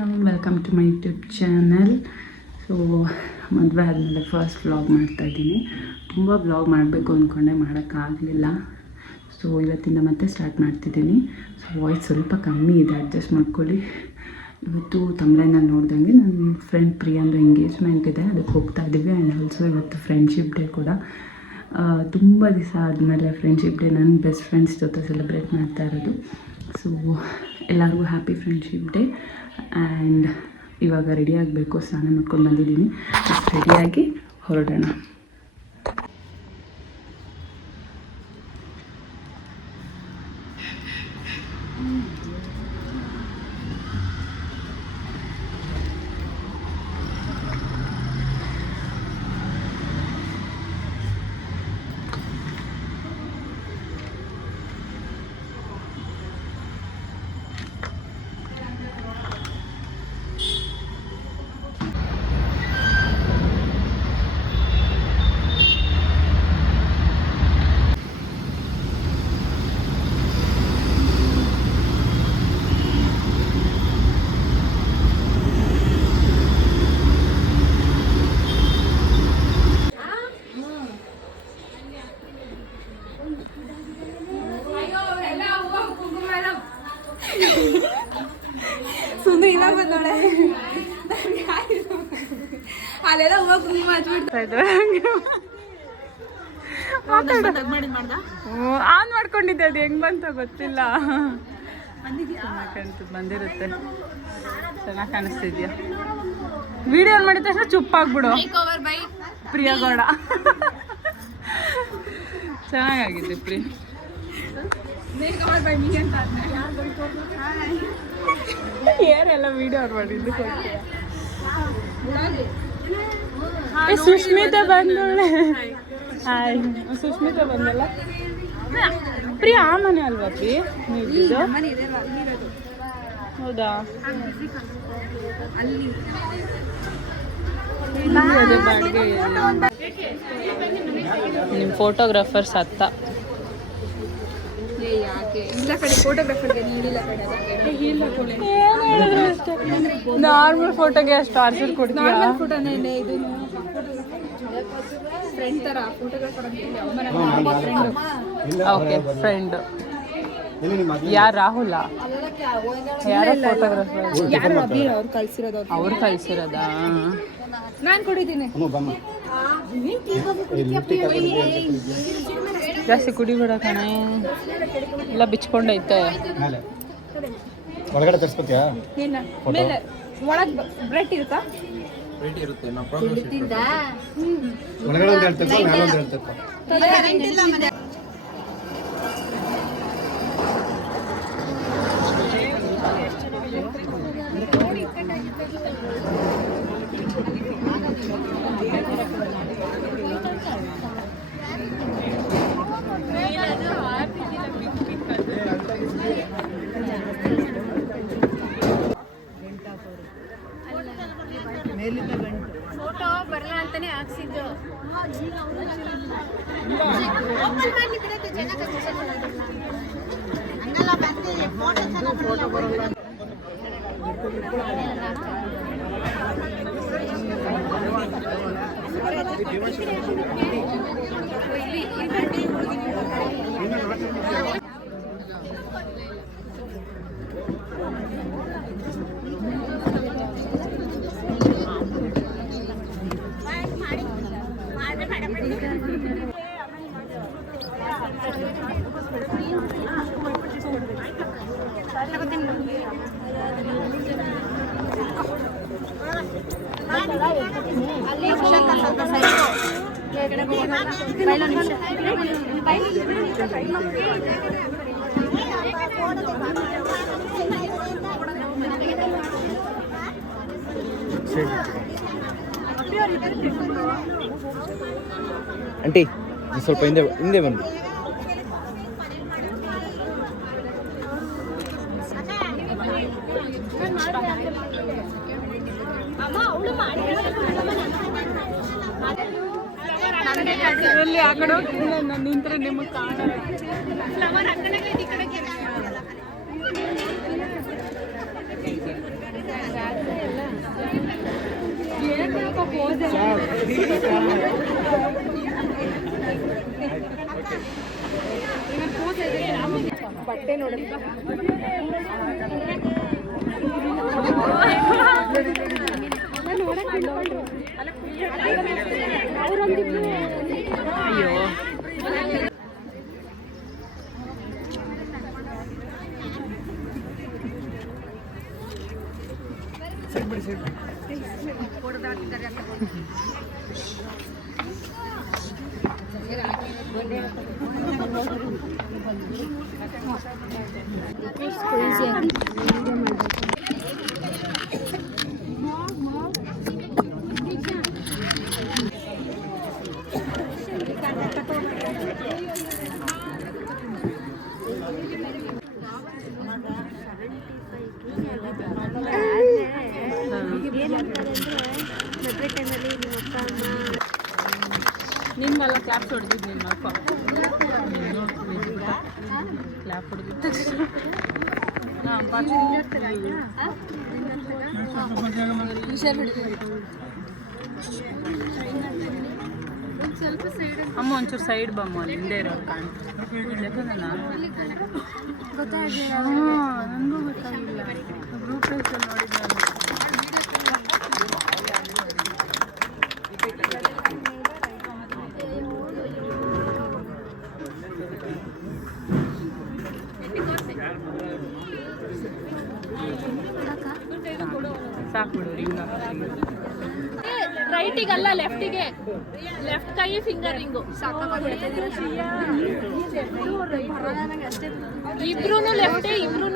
Welcome to my YouTube channel. So ಮದುವೆ ಆದಮೇಲೆ first vlog ಮಾಡ್ತಾಯಿದ್ದೀನಿ. ತುಂಬ ವ್ಲಾಗ್ ಮಾಡಬೇಕು ಅಂದ್ಕೊಂಡೆ, ಮಾಡೋಕ್ಕಾಗಲಿಲ್ಲ. ಸೊ ಇವತ್ತಿಂದ ಮತ್ತೆ ಸ್ಟಾರ್ಟ್ ಮಾಡ್ತಿದ್ದೀನಿ. ಸೊ ವಾಯ್ಸ್ ಸ್ವಲ್ಪ ಕಮ್ಮಿ ಇದೆ, ಅಡ್ಜಸ್ಟ್ ಮಾಡ್ಕೊಳ್ಳಿ. ಇವತ್ತು ತಮಿಳ್ನಲ್ಲಿ ನೋಡ್ದಂಗೆ ನನ್ನ ಫ್ರೆಂಡ್ ಪ್ರಿಯಾಂದು ಎಂಗೇಜ್ಮೆಂಟ್ ಇದೆ, ಅದಕ್ಕೆ ಹೋಗ್ತಾ ಇದ್ದೀವಿ. ಆ್ಯಂಡ್ ಆಲ್ಸೋ ಇವತ್ತು ಫ್ರೆಂಡ್ಶಿಪ್ ಡೇ ಕೂಡ. ತುಂಬ ದಿವಸ ಆದಮೇಲೆ ಫ್ರೆಂಡ್ಶಿಪ್ ಡೇ ನನ್ನ ಬೆಸ್ಟ್ ಫ್ರೆಂಡ್ಸ್ ಜೊತೆ ಸೆಲೆಬ್ರೇಟ್ ಮಾಡ್ತಾ ಇರೋದು. ಸೊ ಎಲ್ಲರಿಗೂ ಹ್ಯಾಪಿ ಫ್ರೆಂಡ್ಶಿಪ್ ಡೇ. ಆ್ಯಂಡ್ ಇವಾಗ ರೆಡಿ ಆಗಬೇಕು, ಸ್ನಾನ ಮಾಡ್ಕೊಂಡು ಬಂದಿದ್ದೀನಿ. ರೆಡಿಯಾಗಿ ಹೊರಡೋಣ. ಸುಂದರಿಲ್ಲ ಬಂದೋಳೆ ಅಲ್ಲೆಲ್ಲ ಹೂವು ಕುಂಕುಮ ಹಚ್ಬಿಡ್ತಾ ಇದ್ರು. ಆನ್ ಮಾಡ್ಕೊಂಡಿದ್ದೆ, ಅದು ಹೆಂಗ್ ಬಂತ ಗೊತ್ತಿಲ್ಲ. ಬಂದಿರುತ್ತೆ, ಚೆನ್ನಾಗಿ ಕಾಣಿಸ್ತಿದ್ಯಾ? ವಿಡಿಯೋ ಆನ್ ಮಾಡಿದ ತಕ್ಷಣ ಚುಪ್ಪಾಗ್ಬಿಡು ಪ್ರಿಯಾ ಗೌಡ. ಚೆನ್ನಾಗಾಗಿದ್ದೆ ಪ್ರಿಯ. ಏನೆಲ್ಲ ವಿಡಿಯೋ ಆನ್ ಮಾಡಿದ್ದು. ಸುಷ್ಮಿತಾ ಬಂದೋಳೆ. ಹಾಯ್, ಸುಷ್ಮಿತಾ ಬಂದಲ್ಲ. ಪ್ರಿಯ ಆ ಮನೆ ಅಲ್ವಾ ಪ್ರಿಯ ನೀವು? ಹೌದಾ? ನಿಮ್ಮ ಫೋಟೋಗ್ರಾಫರ್ ಸತ್ತ. ನಾರ್ಮಲ್ ಫೋಟೋಗೆ ಅಷ್ಟು ಆರ್ಸರ್ ಕೊಡ್ತೀರಾ? Okay, friend. ಯಾರು ರಾಹುಲ? ಯಾರ ಫೋಟೋಗ್ರಾಫರ್? ಅವ್ರು ಕಳ್ಸಿರೋದಾ? ನಾನು ಕೊಡಿದ್ದೀನಿ. ಜಾಸ್ತಿ ಕುಡಿಬೇಡ ಕಣೆ, ಎಲ್ಲ ಬಿಚ್ಕೊಂಡೈತೆ. ಒಳಗಡೆ ತರಿಸ್ಕೊತೀಯಾ? ಮೇಲೆ ಒಳಗೆ ಬ್ರೆಡ್ ಇರುತ್ತಾ? ಒಳಗಡೆ ಒಂದು ಹೇಳ್ತೇವೆ, ಮೇಲೆ ಒಂದು ಹೇಳ್ತೇವೆ. ಫೋಟೋ ಬರಲ್ಲ ಅಂತಾನೆ ಹಾಕ್ಸಿದ್ದು. ಆಂಟಿ ಸ್ವಲ್ಪ ಹಿಂದೆ ಬನ್ನಿ. ಎಲ್ಲಿ ಆ ಕಡೆ ಹೋಗ್ತಿಲ್ಲ, ನಾನು ನಿಂತ್ರೆ ನಿಮಗೆ ಕಾಣಲ್ಲ. ಬಟ್ಟೆ ನೋಡಿ ಅಯ್ಯೋ ನಿನ್ನೆಲ್ಲ ಕ್ಲಾಪ್ ಹೊಡೆದಿದ್ದು ನಿಮ್ಮ ಅಪ್ಪ ಕ್ಲಾಪ್ ಹೊಡೆದಿದ್ದ ತಕ್ಷಣ ಅಮ್ಮ ಒಂಚೂರು ಸೈಡ್ ಬಮ್ಮ ಹಿಂದೆ ಇರೋರು ಕಾಣ್ತಾರೆ ನನಗೂ ಗೊತ್ತಾಗಿಲ್ಲ ಗ್ರೂಪ್ ರೈಸಲ್ಲಿ ನೋಡಿದ್ದೆ ಸಾಕು ಬಿಡು ರಿಂಗ್ ರೈಟಿಗಲ್ಲ ಲೆಫ್ಟಿಗೆ ಲೆಫ್ಟ್ ಕೈ ಫಿಂಗರಿಂಗು ಇಬ್ರು ಲೆಫ್ಟ್ ಇಬ್ರು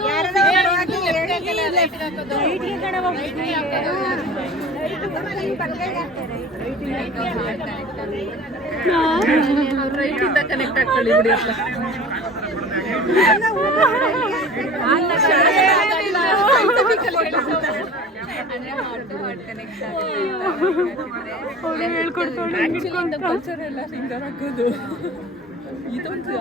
ರೈಟ್ ಇಂದ ಕನೆಕ್ಟ್ ಆಗ್ಕೊಳ್ಳಿ ಬಿಡಿ ಕಲ್ಚರ್ ಎಲ್ಲ ಫಿಂಗರ್ ಹಾಕೋದು ಇದೊಂದು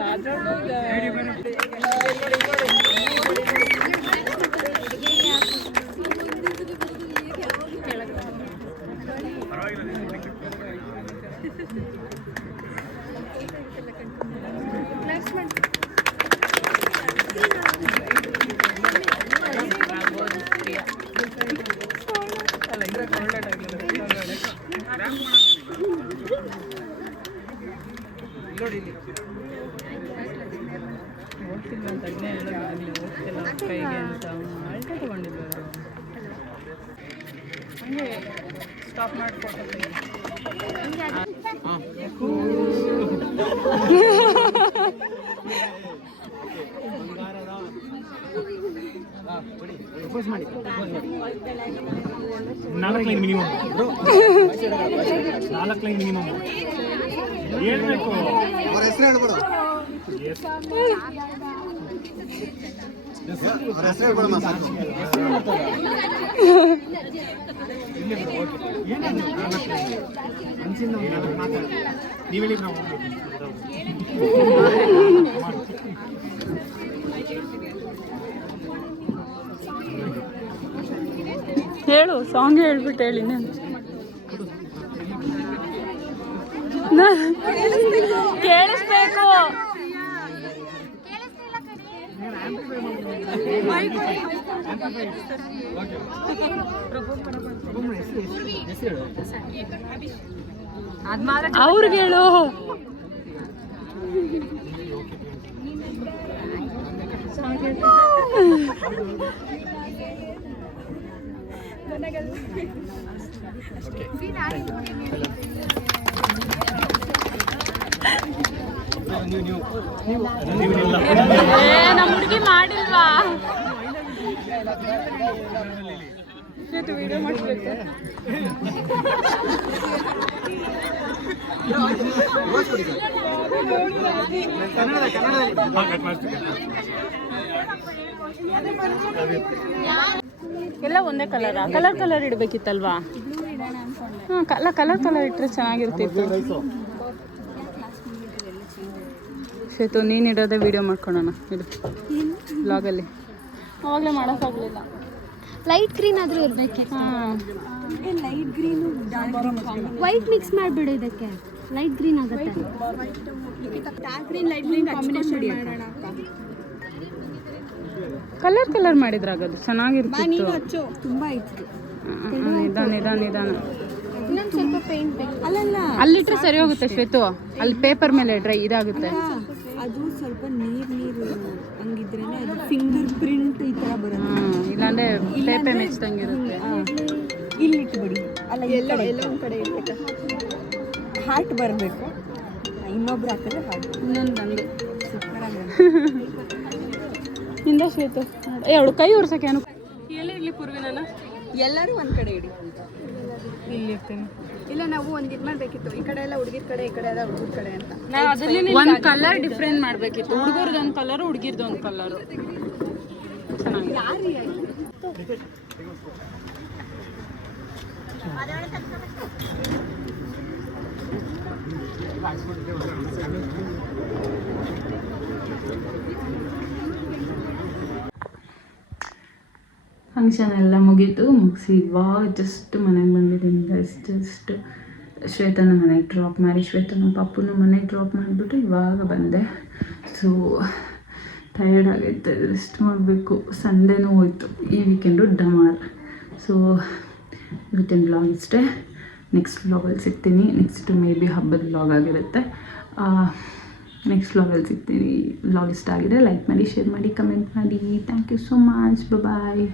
ಹೋಗ್ತಿಲ್ಲ ಅಂತ ಹೋಗ್ತಿಲ್ಲ ಕೈಗೆ ಅಂತ ಅಳ್ಟೆ ತಗೊಂಡಿದ್ರು ಹಂಗೆ ಸ್ಟಾಪ್ ಮಾಡಿ ನಾಲ್ಕು ಲೈನ್ ಮಿನಿಮಮ್ ಹೇಳ್ಬೇಕು ಅವ್ರ ಹೆಸರು ಹೇಳ್ಬೇಡ ಅವ್ರ ಹೆಸರು ಹೇಳ್ಬೇಡಮ್ಮ ಸಾಕು ನೀವು ಹೇಳಿ ನಾವು ಹೇಳು ಸಾಂಗ್ ಹೇಳ್ಬಿಟ್ಟು ಹೇಳಿ ಕೇಳಿಸ್ಬೇಕು ಅವ್ರಿಗೆ ಹೇಳು ನಮ್ಮ ಹುಡುಗಿ ಮಾಡಿಲ್ವಾ ವಿಡಿಯೋ ಮಾಡಿಸ್ಬೇಕು ಎಲ್ಲ ಒಂದೇ ಕಲರಾ ಕಲರ್ ಇಡಬೇಕಿತ್ತಲ್ವಾ ಹಾಂ ಕಲರ್ ಇಟ್ಟರೆ ಚೆನ್ನಾಗಿರ್ತಿತ್ತು ಶ್ವೇತು ನೀನು ಇಡೋದೇ ವಿಡಿಯೋ ಮಾಡ್ಕೊಳೋಣ ಇದು ಬ್ಲಾಗಲ್ಲಿ ಅವಾಗಲೇ ಮಾಡೋಕ್ಕಾಗಲಿಲ್ಲ ಲೈಟ್ ಗ್ರೀನ್ ಆದ್ರೂ ಇರ್ಬೇಕೆ. ಲೈಟ್ ಗ್ರೀನು ವೈಟ್ ಮಿಕ್ಸ್ ಮಾಡಿಬಿಡು ಇದಕ್ಕೆ, ಲೈಟ್ ಗ್ರೀನ್ ಆಗುತ್ತೆ. Dark green light green combination ಮಾಡೋಣ ಅಕ್ಕ. ಕಲರ್ ಮಾಡಿದ್ರಾಗದು ಚೆನ್ನಾಗಿರ್ತಿತ್ತು. ನೀನು ಹಚ್ಚು, ತುಂಬಾ ಇತ್ತು. ನಿಧಾನ ಇನ್ನೊಂದು ಸ್ವಲ್ಪ ಪೇಂಟ್ ಬೇಕು. ಅಲ್ಲಲ್ಲ ಅಲ್ಲಿಟ್ರೆ ಸರಿ ಹೋಗುತ್ತೆ ಶ್ವೇತು, ಅಲ್ಲಿ ಪೇಪರ್ ಮೇಲೆ ಇಟ್ರೆ ಇದಾಗುತ್ತೆ. ಅದು ಸ್ವಲ್ಪ ನೀರು ಹಂಗಿದ್ರೇನೆ ಅದು ಫಿಂಗರ್ ಪ್ರಿಂಟ್ ಈ ತರ ಬರುತ್ತೆ. ಇಲ್ಲಾಂದ್ರೆ ಪೇಪರ್ ಮೆಚ್ದಂಗಿರುತ್ತೆ. ಇಲ್ಲಿ ಇಟ್ಬಿಡಿ. ಅಲ್ಲ ಎಲ್ಲ ಒಂದು ಕಡೆ ಇರ್ಬೇಕು. ಹಾರ್ಟ್ ಬರಬೇಕು. ಇನ್ನೊಬ್ರು ಹಾಕಿದ್ರೆ ಹಾರ್ಟ್. ಇನ್ನೊಂದು ನಂದು ಸೂಪರಾಗಿ ಇಂದ ಶ್ವೇತು ಅವಳು ಕೈ ಉರ್ಸಕ್ಕೆ ಅನು ಎಲ್ಲಿ ಇರ್ಲಿ ಪೂರ್ವಿನ ಎಲ್ಲರೂ ಒಂದ್ ಕಡೆ ಇಡಿ. ಇಲ್ಲಿ ಇರ್ತೇನೆ. ಇಲ್ಲ ನಾವು ಒಂದು ಇದು ಮಾಡಬೇಕಿತ್ತು, ಈ ಕಡೆ ಎಲ್ಲ ಹುಡುಗಿರ ಕಡೆ, ಈ ಕಡೆ ಎಲ್ಲ ಹುಡುಗರ ಕಡೆ ಅಂತ. ಒಂದು ಕಲರ್ ಡಿಫ್ರೆಂಟ್ ಮಾಡಬೇಕಿತ್ತು. ಹುಡುಗರದ್ದು ಒಂದು ಕಲರು, ಹುಡುಗಿರ್ದು ಒಂದು ಕಲರು. ಚೆನ್ನಾಗಿದೆ. ಫಂಕ್ಷನ್ ಎಲ್ಲ ಮುಗಿಸಿ ಇವಾಗ ಜಸ್ಟ್ ಮನೆಗೆ ಬಂದಿದ್ದೀನಿ ಗೈಸ್. ಜಸ್ಟ್ ಶ್ವೇತನ ಮನೆಗೆ ಡ್ರಾಪ್ ಮಾಡಿ, ಶ್ವೇತನ ಪಪ್ಪನ ಮನೆಗೆ ಡ್ರಾಪ್ ಮಾಡಿಬಿಟ್ಟು ಇವಾಗ ಬಂದೆ. ಸೊ ಟಯರ್ಡ್ ಆಗೈತೆ, ರೆಸ್ಟ್ ಮಾಡಬೇಕು. ಸಂಡೇನೂ ಹೋಯ್ತು, ಈ ವೀಕೆಂಡು ಡಮಾರ್. ಸೊ ಇವತ್ತಿನ ವ್ಲಾಗ್ ಇಷ್ಟೇ. ನೆಕ್ಸ್ಟ್ ವ್ಲಾಗಲ್ಲಿ ಸಿಗ್ತೀನಿ. ನೆಕ್ಸ್ಟ್ ಮೇ ಬಿ ಹಬ್ಬದ ವ್ಲಾಗ್ ಆಗಿರುತ್ತೆ. ನೆಕ್ಸ್ಟ್ ವ್ಲಾಗಲ್ಲಿ ಸಿಗ್ತೀನಿ. ವ್ಲಾಗ್ ಇಷ್ಟ ಆಗಿದೆ ಲೈಕ್ ಮಾಡಿ, ಶೇರ್ ಮಾಡಿ, ಕಮೆಂಟ್ ಮಾಡಿ. Thank you so much. Bye.